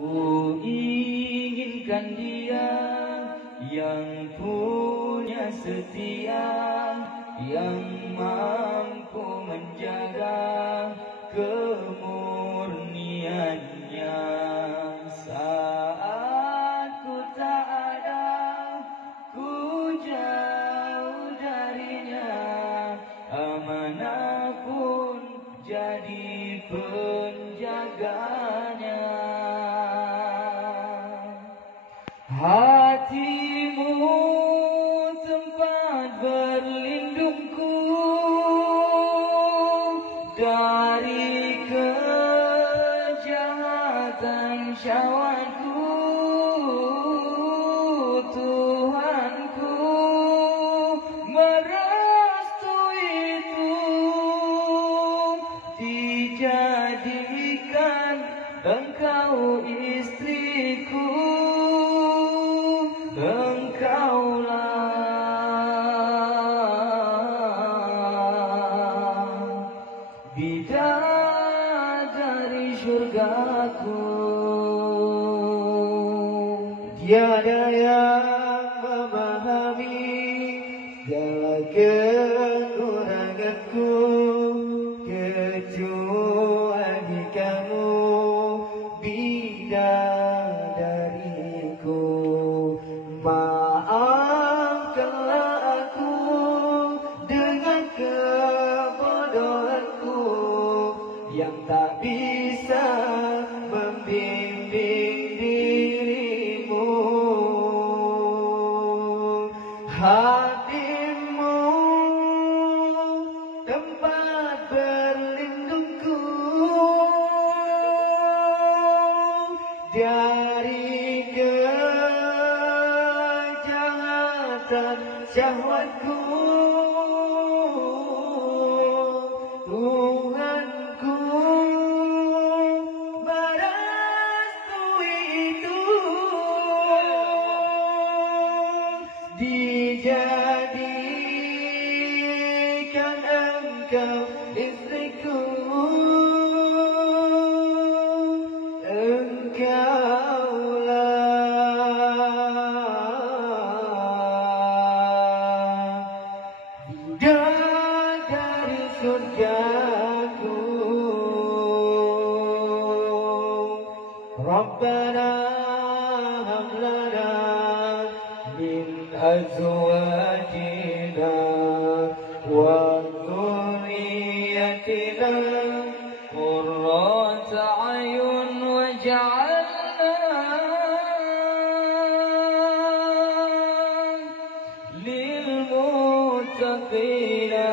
Ku inginkan dia yang punya setia, yang mampu menjaga kemurniannya. Saat ku tak ada, ku jauh darinya, amanah pun jadi penjaganya. Hatimu tempat berlindungku dari kejahatan syahwatku. Tuhanku merestui itu, dijadikan engkau istriku. Engkaulah bidadari syurgaku. Tiada yang memahami segala kekuranganku kecuali kamu, bidadariku. Maafkanlah aku dengan kebodohanku yang tak bisa membimbing dirimu. Hatimu tempat berlindungku dari kejahatan syahwatku. Tuhanku merestui itu, dijadikan engkau istriku. Engkaulah bidadari surgaku. Rabbana hab lana min azwajina wa dhurriyyatina qurrata a'yun waj'alna lil muttaqina